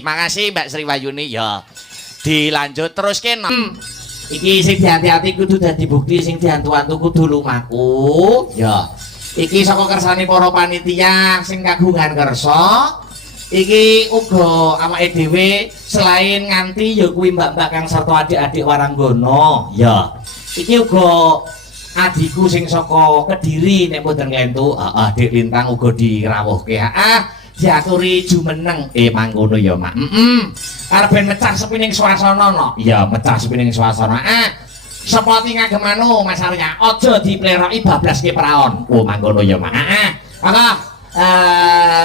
makasih Mbak Sri Wayuni ya. Dilanjut terus kene. Iki sing hati-hati kudu dadi bukti sing diantu-antu kudu lumaku. Ya. Iki saka kersane para panitia sing kagungan kersa. Iki uga awake dhewe selain nganti ya kuwi mbak-mbak kang sarta adik-adik Waranggono. Ya. Iki uga adikku sing saka Kediri nek mboten klentu, Dik Lintang uga dirawuhke. Diaturi jumeneng mangkono ya, Mak. Arep ben mecah sepining swasana no. Ya, mecah sepining swasana. Sepoti ngagemanu Mas Arya, aja dipleroki bablaske praon. Oh, mangkono ya, Mak.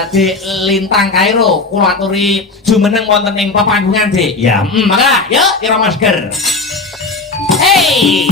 Dik Lintang Kairo kula aturi jumeneng wonten ing pepanggungan, Dik. Ya, maka yuk ira masker. Hey!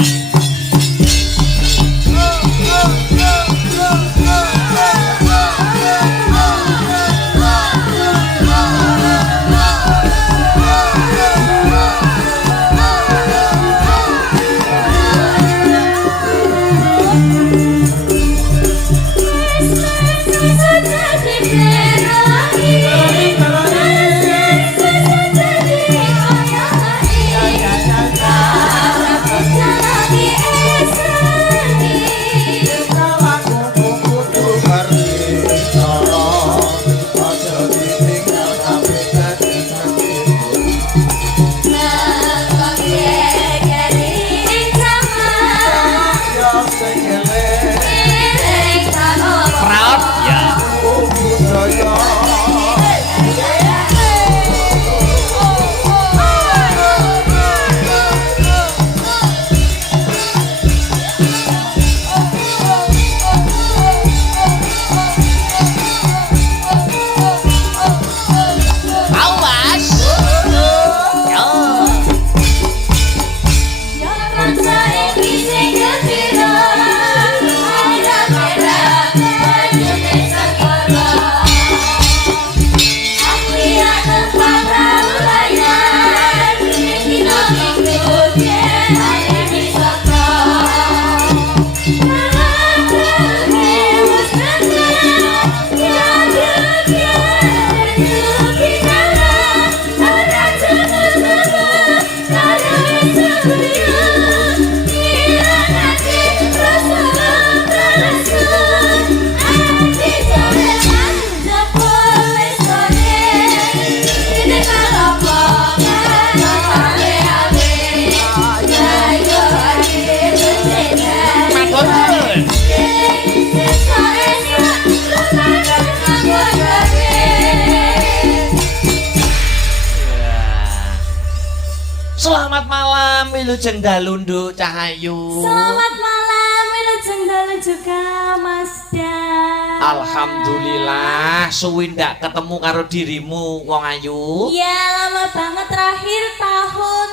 Selamat malam Wilujeng Dalundu Cahayu. Selamat malam Wilujeng Dalu juga Mas Dan. Alhamdulillah suwi ndak ketemu karo dirimu wong ayu. Iya lama banget terakhir tahun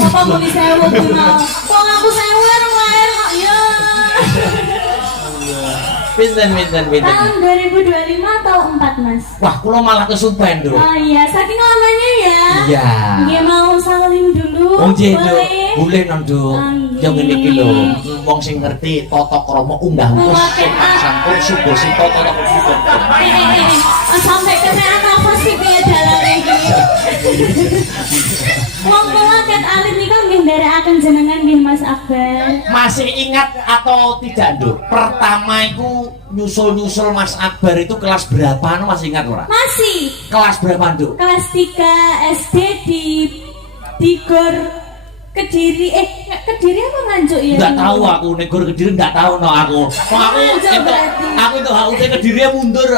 Sapa muni sewu kuwi mau. Wong aku sewu lahir kok ya. Pinten. Tahun 2025 atau 4 Mas? Wah, kula malah kesupen, Nduk. Oh iya, saking lamanya ya. Iya. Nggih mau salim dulu. Wong Nduk, boleh non, Nduk. Nggih. Yang ngene iki lho, wong sing ngerti tata krama unggah-ungguh sopan santun subasita tata krama. Sampai kena apa sih piye dalane iki? Wong kula ket alit niku nggih nderekaken jenengan nggih Mas Akbar. Masih ingat atau tidak, Nduk? Pertama iku nyusul Mas Akbar itu kelas berapa? Masih ingat ora? Masih. Kelas berapa, Nduk? Kelas 3 SD di Gor Kediri. Kediri apa Nganjuk ya? Enggak tahu aku nek Gor Kediri enggak tahu no aku. Kok aku itu HUT Kediri mundur.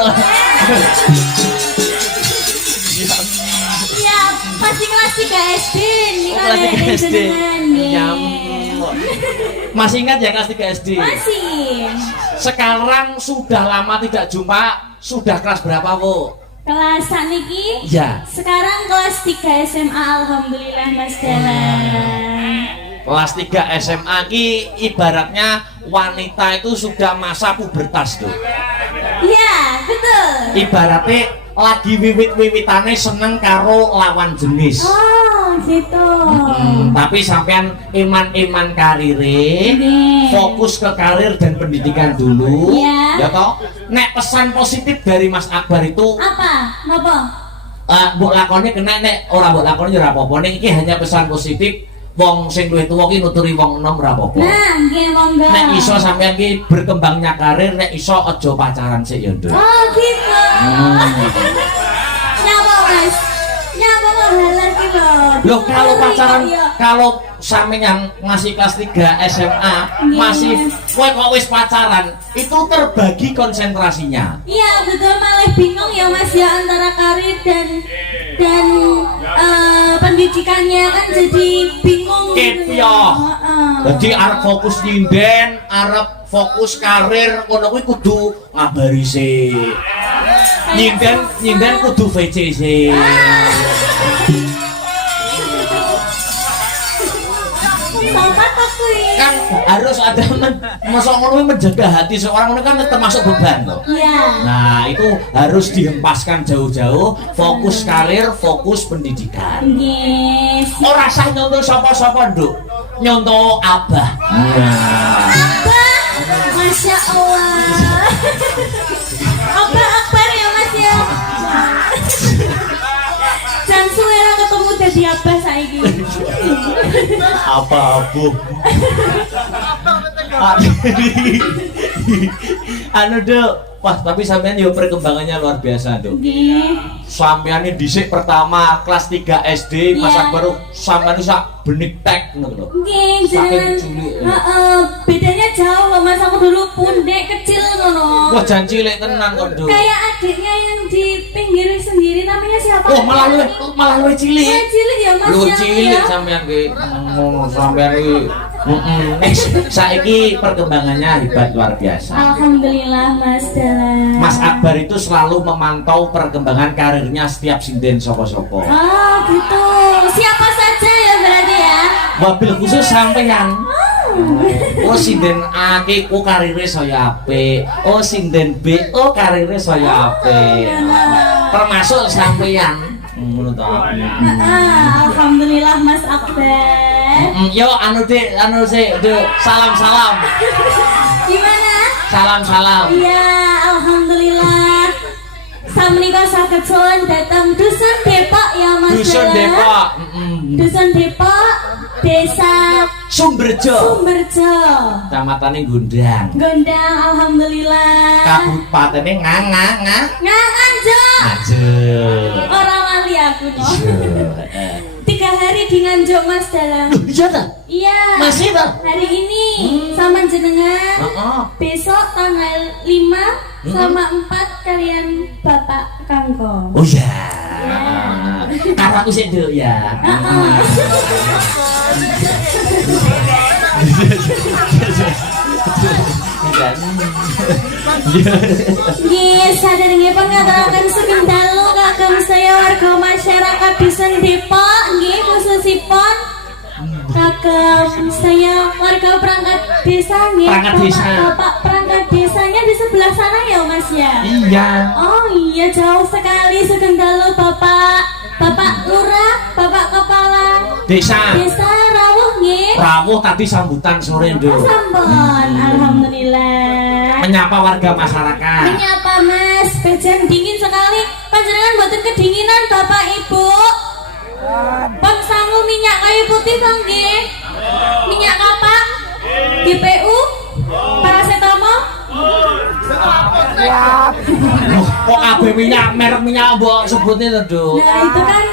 Iya, pasti kelas 3 SD nih Kelas 3 SD. Masih ingat ya kelas 3 SD? Masih. Sekarang sudah lama tidak jumpa, sudah kelas berapa, Bu? Kelas saniki? Ya. Sekarang kelas 3 SMA alhamdulillah Mas Dalan. Kelas 3 SMA ki ibaratnya wanita itu sudah masa pubertas tuh. Iya, betul. Ibaratnya lagi wiwit-wiwitane seneng karo lawan jenis. Oh, gitu. Tapi sampean iman-iman karire, fokus ke karir dan pendidikan dulu. Iya. Ya toh? Nek pesan positif dari Mas Akbar itu Apa? Napa? mbok lakone kena, nek ora mbok lakone ora apa-apa. Nek iki hanya pesan positif, wong sing luwih tuwa ki nuturi wong enom ora apa-apa. Nah, nggih monggo. Nek iso sampean ki berkembangnya karir, nek iso aja pacaran sik ya, Nduk. Oh, gitu. Nyapa, Mas? Nyapa mahalan ki, Bang? Loh, kalau pacaran, Iya. kalau sampeyan masih kelas 3 SMA, masih kowe kok wis pacaran, itu terbagi konsentrasinya. Iya, betul, malah bingung ya Mas ya antara karir dan pendidikannya kan jadi bingung gitu Kepyo. ya. Heeh. Jadi arep fokus nyinden, arep fokus karir, ngono kuwi kudu ngabari sik. Nyinden kudu VC sik. Sobat aku ya. Kan harus ada masuk ngono kuwi menjaga hati seorang, ngono kan termasuk beban loh. Iya. Nah, itu harus dihempaskan jauh-jauh, fokus karir, fokus pendidikan. Yes. Ora sah nyontoh sapa-sapa, Nduk. Nyontoh Abah. Abah, Masya Allah. Abah Akbar ya Mas ya. Jangan suwe ra ketemu dadi Abah saiki. Apa, Bu? Anu, Duk. Wah, tapi sampean yo perkembangannya luar biasa, Duk. Nggih. Sampean ini dhisik pertama kelas 3 SD, Mas Iya. Akbar sampean sak benik tek ngono lho. Nggih, Saking jenengan. cilik. Heeh, bedanya jauh loh Mas, aku dulu pundek kecil ngono. Wah, jan cilik tenan kok, Duk. Kayak adiknya yang di pinggir sendiri namanya siapa? Oh, malah luwih cilik. Saya cilik ya Mas Lu ya. cilik sampean ki. Sampean ki. Saiki perkembangannya hebat luar biasa. Alhamdulillah Mas Dalan. Mas Akbar itu selalu memantau perkembangan karirnya setiap sinden soko-soko. Oh gitu. Siapa saja ya berarti ya? Mobil khusus sampean. Oh, sinden A ki ku karire saya apik. Oh, sinden B oh karire saya apik. Termasuk sampean. Ngono to. Alhamdulillah Mas Akbar. Yo anu sik, Duk. Salam. Gimana? Salam. Iya, alhamdulillah. Samnika saged sowan datang Dusun Depok ya Mas. Dusun Dalan. Depok. Dusun Depok, Desa Sumberjo. Sumberjo. Kecamatan Gundang. Gondang, alhamdulillah. Kabupatennya Nganjo. Ajeng. Orang lali aku toh. Iya. 3 hari di Nganjuk Mas Dalan. Loh, iya ta? Iya. Masih ta? Hari ini sama jenengan. Heeh. Besok tanggal 5 sama 4 kalian Bapak Kangkong. Oh iya. Karena aku sih Duk ya. Nggih, saderengipun ngaturaken sugeng dalu kagem sedaya warga masyarakat Dusun Depok, nggih khususipun kagem sedaya warga perangkat desa nggih. Perangkat desa. Bapak perangkat desanya di sebelah sana ya Mas ya. Iya. Oh iya, jauh sekali sugeng dalu Bapak Lurah, Bapak Kepala Desa. Desa Rawuh nggih. Rawuh tadi sambutan sore Duk. Sampun, alhamdulillah. Menyapa warga masyarakat. Menyapa Mas, bejan dingin sekali. Panjenengan mboten kedinginan Bapak Ibu. Pun sangu minyak kayu putih bang nggih. Minyak kapak, GPU, paracetamol. Kok kabeh merek minyak mbok sebutnya to, Duk. Nah itu kan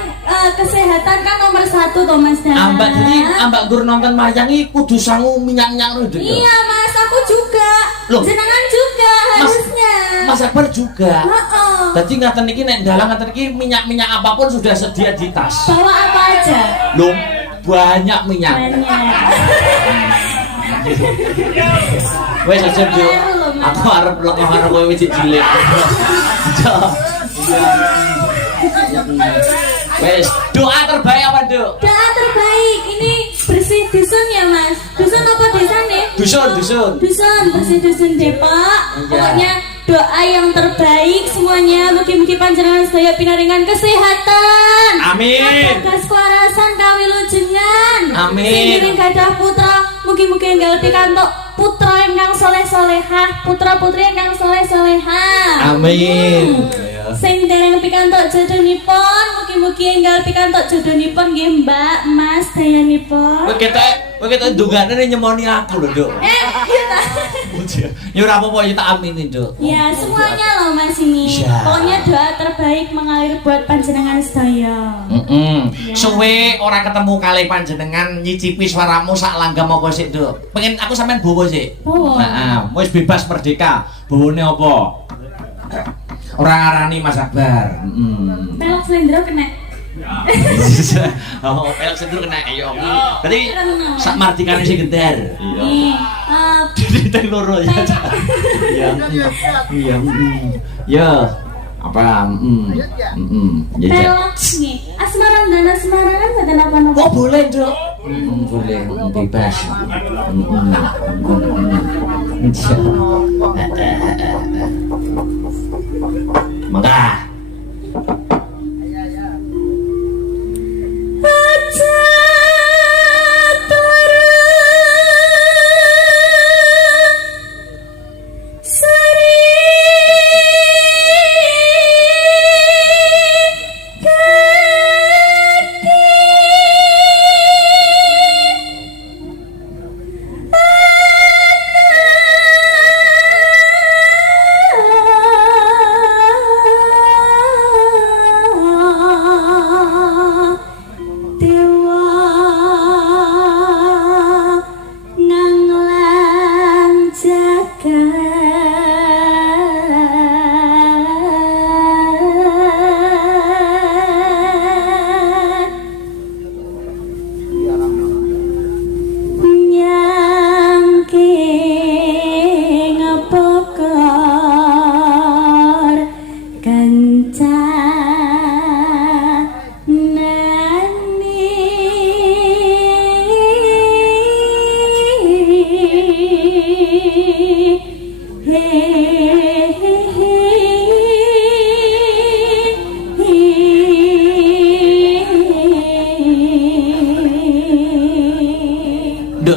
kesehatan kan nomor 1 toh Mas Dalan. Ambak jadi ambak gur nonton wayang iki kudu sangu minyak-minyak ngono Duk. Iya Mas, aku juga. Loh. Jenengan juga harusnya. Mas Akbar juga. Heeh. Jadi ngaten iki nek dalang ngaten iki minyak-minyak apapun sudah sedia di tas. Bawa apa aja? Loh, banyak minyak. Banyak. Wes aja Duk. Aku arep lekong karo kowe wis cilik. Wes, doa terbaik apa, Duk? Doa terbaik ini bersih dusun ya Mas. Dusun apa desa nih? Dusun. Dusun bersih dusun Depok. Iya. Pokoknya doa yang terbaik semuanya. Mugi-mugi panjenengan sedaya pinaringan kesehatan. Amin. Atas kewarasan kawilujengan. Amin. Sing ngiring gadah putra, mugi-mugi enggal pikantuk putra ingkang saleh-salehah, putra-putri ingkang saleh-salehah. Amin. Sing dereng pikantuk jodohnipun, mugi-mugi enggal pikantuk jodohnipun nggih Mbak, Mas dayanipun. Kowe ketok ndongane nyemoni aku lho, Nduk. Iya ta. Ya ora apa-apa ya tak aminin, Nduk. Ya semuanya loh Mas ini. Ya. Pokoknya doa terbaik mengalir buat panjenengan sedaya. Suwe ora ketemu kali panjenengan nyicipi suaramu sak langgam apa sik, Nduk? Pengen aku sampean bowo sik. Bowo. Heeh, wis bebas merdeka. Bowone apa? Ora ngarani Mas Akbar. Pelok slendro kena. Oh, pelek sendur kena ayo. Berarti sak mardikane sing gendar. Nih, Teng loro ya. Iya. Iya. Ya. Apa? Ya. pelok nih. Asmaran dan asmaran kan mboten apa-apa. Oh, boleh, Nduk. Boleh, bebas. Maka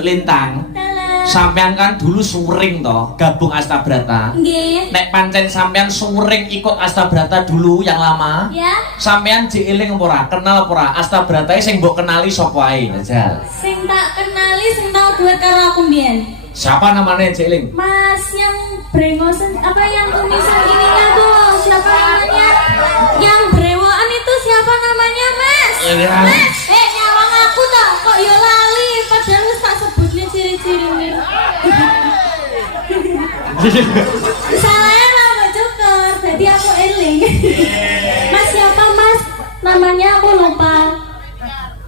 Lintang, sampean kan dulu suring toh, gabung Astabrata. Nggih. Nek pancen sampean suring ikut Astabrata dulu yang lama, Ya. sampean jeeling apa ora? Kenal apa ora? Astabratae sing mbok kenali sapa ae, Jal? Sing tak kenali sing tau duet karo aku mbiyen. Siapa namanya jeeling? Mas yang brengosen apa yang tulisan ininya tuh siapa namanya? Yang brewoan itu siapa namanya Mas? Ya. Mas, nyawang aku toh kok yo lali padahal wis tak sebutnya ciri-cirine. Salahnya nama Joker, jadi aku eling. Mas siapa Mas? Namanya aku lupa.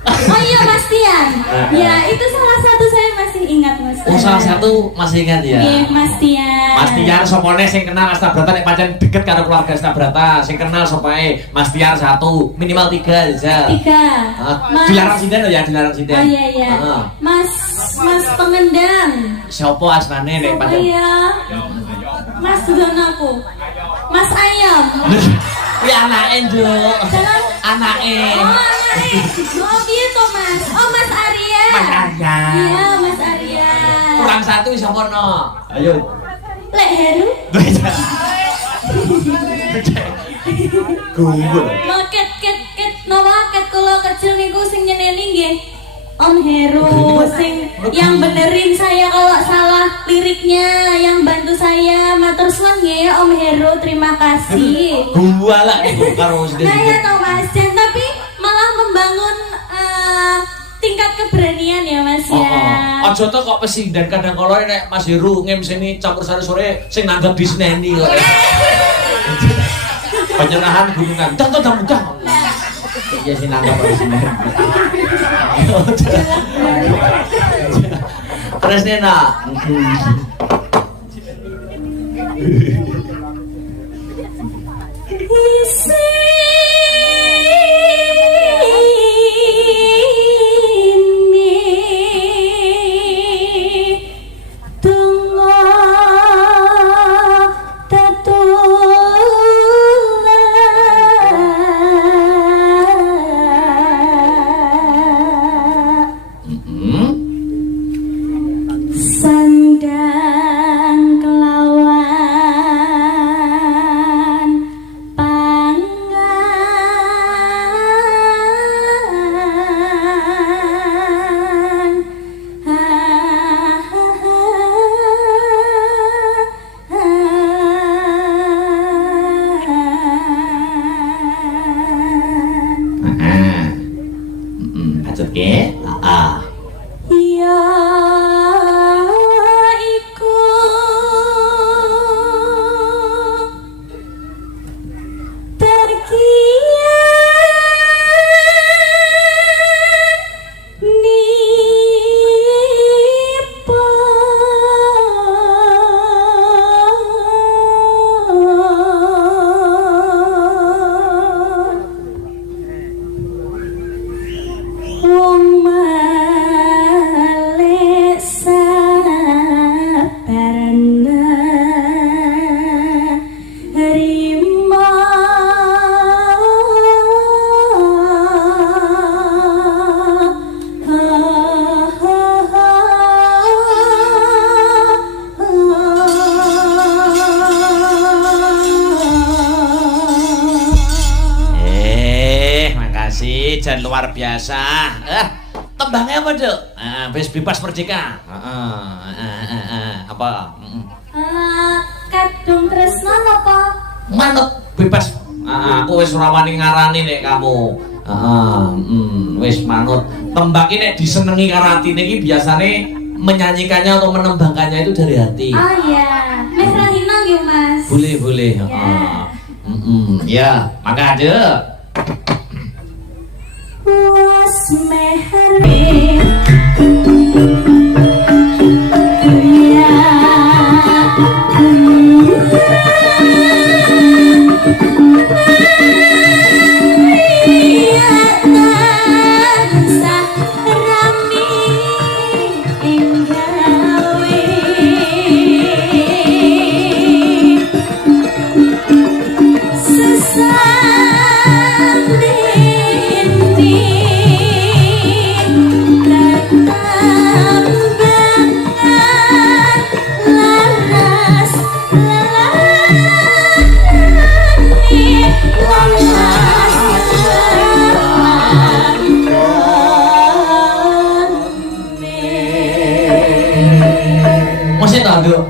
Oh iya Mas Tian. Ya itu salah satu saya masih ingat Mas. Oh, salah satu masih ingat ya? Iya Mas Tian. Mas Tiar sopone sing kenal Astabrata nek pancen deket karo keluarga Astabrata, sing kenal sopae Mas Tiar 1, minimal 3 aja. 3. Dilarang sinden ya, dilarang sinden. Oh iya iya. Mas pengendang. Siapa asmane nek Oh pancen? iya. Mas Donaku. Mas Ayam. Kuwi anake, Nduk. Jalan. Anake. Oh anake. Oh piye to Mas? Oh Mas Arya. Mas Arya. Iya Mas Arya. Kurang 1 sapa no? Ayo. Lek Heru. Gumbul. Lo ket Noah ket kula kecil niku sing nyeneni nggih Om Heru sing yang benerin saya kalau salah liriknya, yang bantu saya matur suwun nggih Om Heru, terima kasih. Gua lah karo Nah ya toh Mas, dan tapi malah membangun tingkat keberanian ya Mas ya. Aja to kok pesindan kadang kala nek Mas Heru ngemseni campur sari sore sing nanggap disneni kok. Penyerahan gunungan. Tonton mudah. Iya sih nanggap disneni. Terus Nena. Tato jan luar biasa. Tembangnya apa, Duk? Wis bebas merdeka. Apa? Kadung tresno napa? Manut bebas. Aku wis ora wani ngarani nek kamu. Wis manut. Tembang iki nek disenengi karo atine iki biasane menyanyikannya atau menembangkannya itu dari hati. Oh iya, Mas Rahina nggih, Mas. Boleh. Ya, maka ada. Was mehri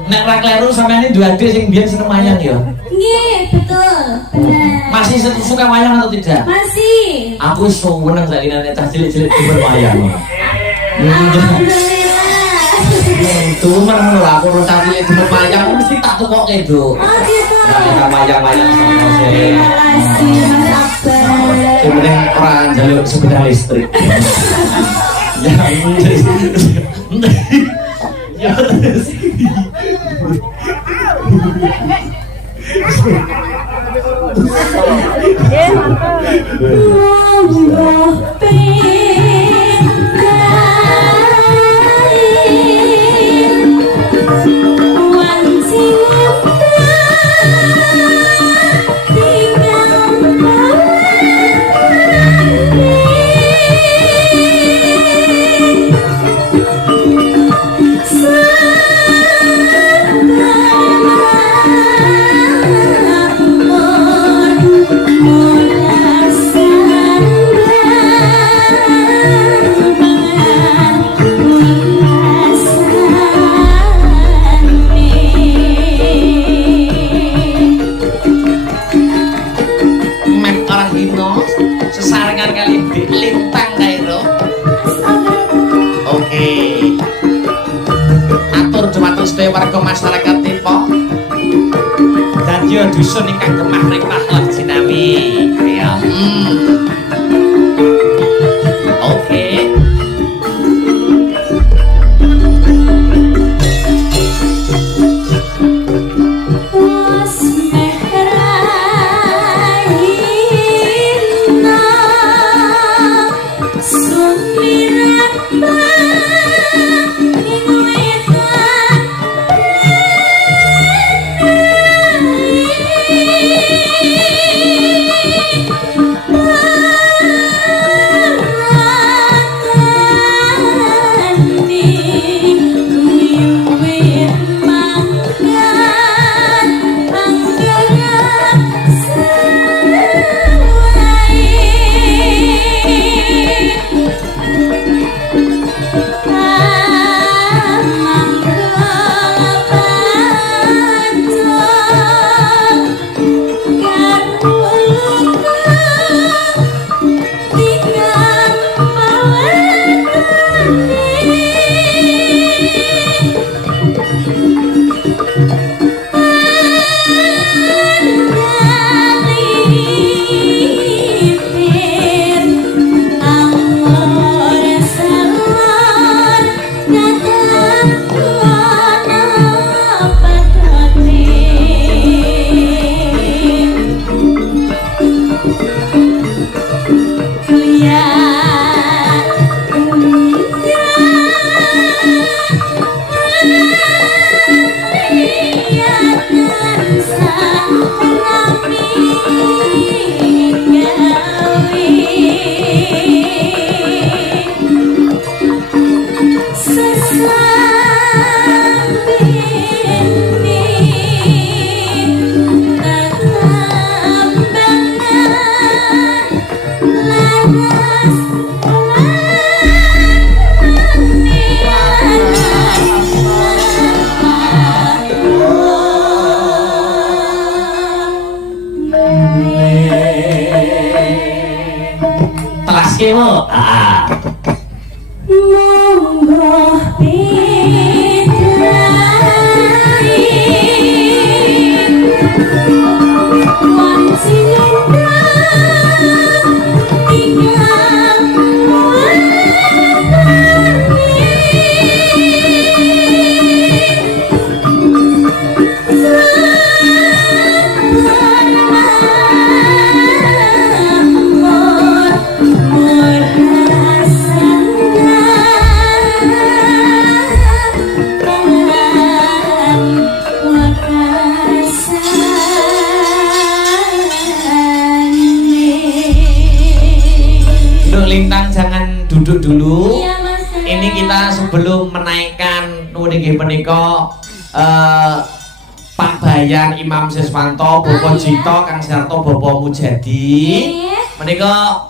Nek ra kleru sampeyan iki dua adik sing biyen seneng wayang ya. Nggih, betul. Benar. Masih suka wayang atau tidak? Masih. Aku seneng saiki nek cah cilik-cilik demen wayang. Alhamdulillah. Itu meneng lho aku cah cilik demen wayang mesti tak tukokke, Duk. Oh gitu. Nah, wayang-wayang sama sih. Makasih, Mas Abang. Sebenarnya orang jalur sepeda listrik. Ya, ya. Sesarengan kali lintang kairo. Oke. Atur dumateng sedaya warga masyarakat Tipo. Dadi dusun ingkang gemah rikmah lan sinami. Ya. Oke. Bye. Bu. Ah. Monggo Lintang jangan duduk dulu. Iya, Mas. Ini kita sebelum menaikkan niki menika Pak Bayan Imam Siswanto, Bapak Jito, Kang Sarto, Bapak Mujadi. Menika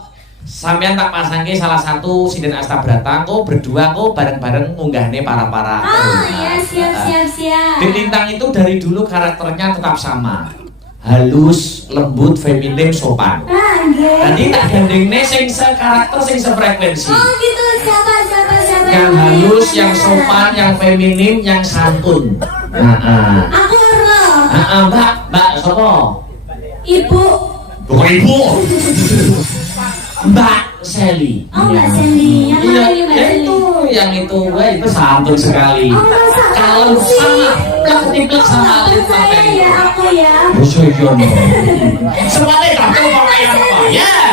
sampean tak pasangke salah satu sinden Astabrata kok berdua kok bareng-bareng ngunggahne para-para. Oh ya, siap. Di Lintang itu dari dulu karakternya tetap sama. Halus, lembut, feminim, sopan. Tadi tak gandengnya sing sekarakter sing sefrekuensi. Oh gitu, siapa? Yang halus, yang sopan, yang feminim, yang santun. Aku Erno. Mbak, sopo? Ibu. Bukan ibu. Mbak Sally. Oh Mbak Sally, yang mana ini Mbak Sally? Itu santun sekali. Oh masa? Kalau sama plek sama Saya ya, aku ya. Semuanya tak tahu apa ya.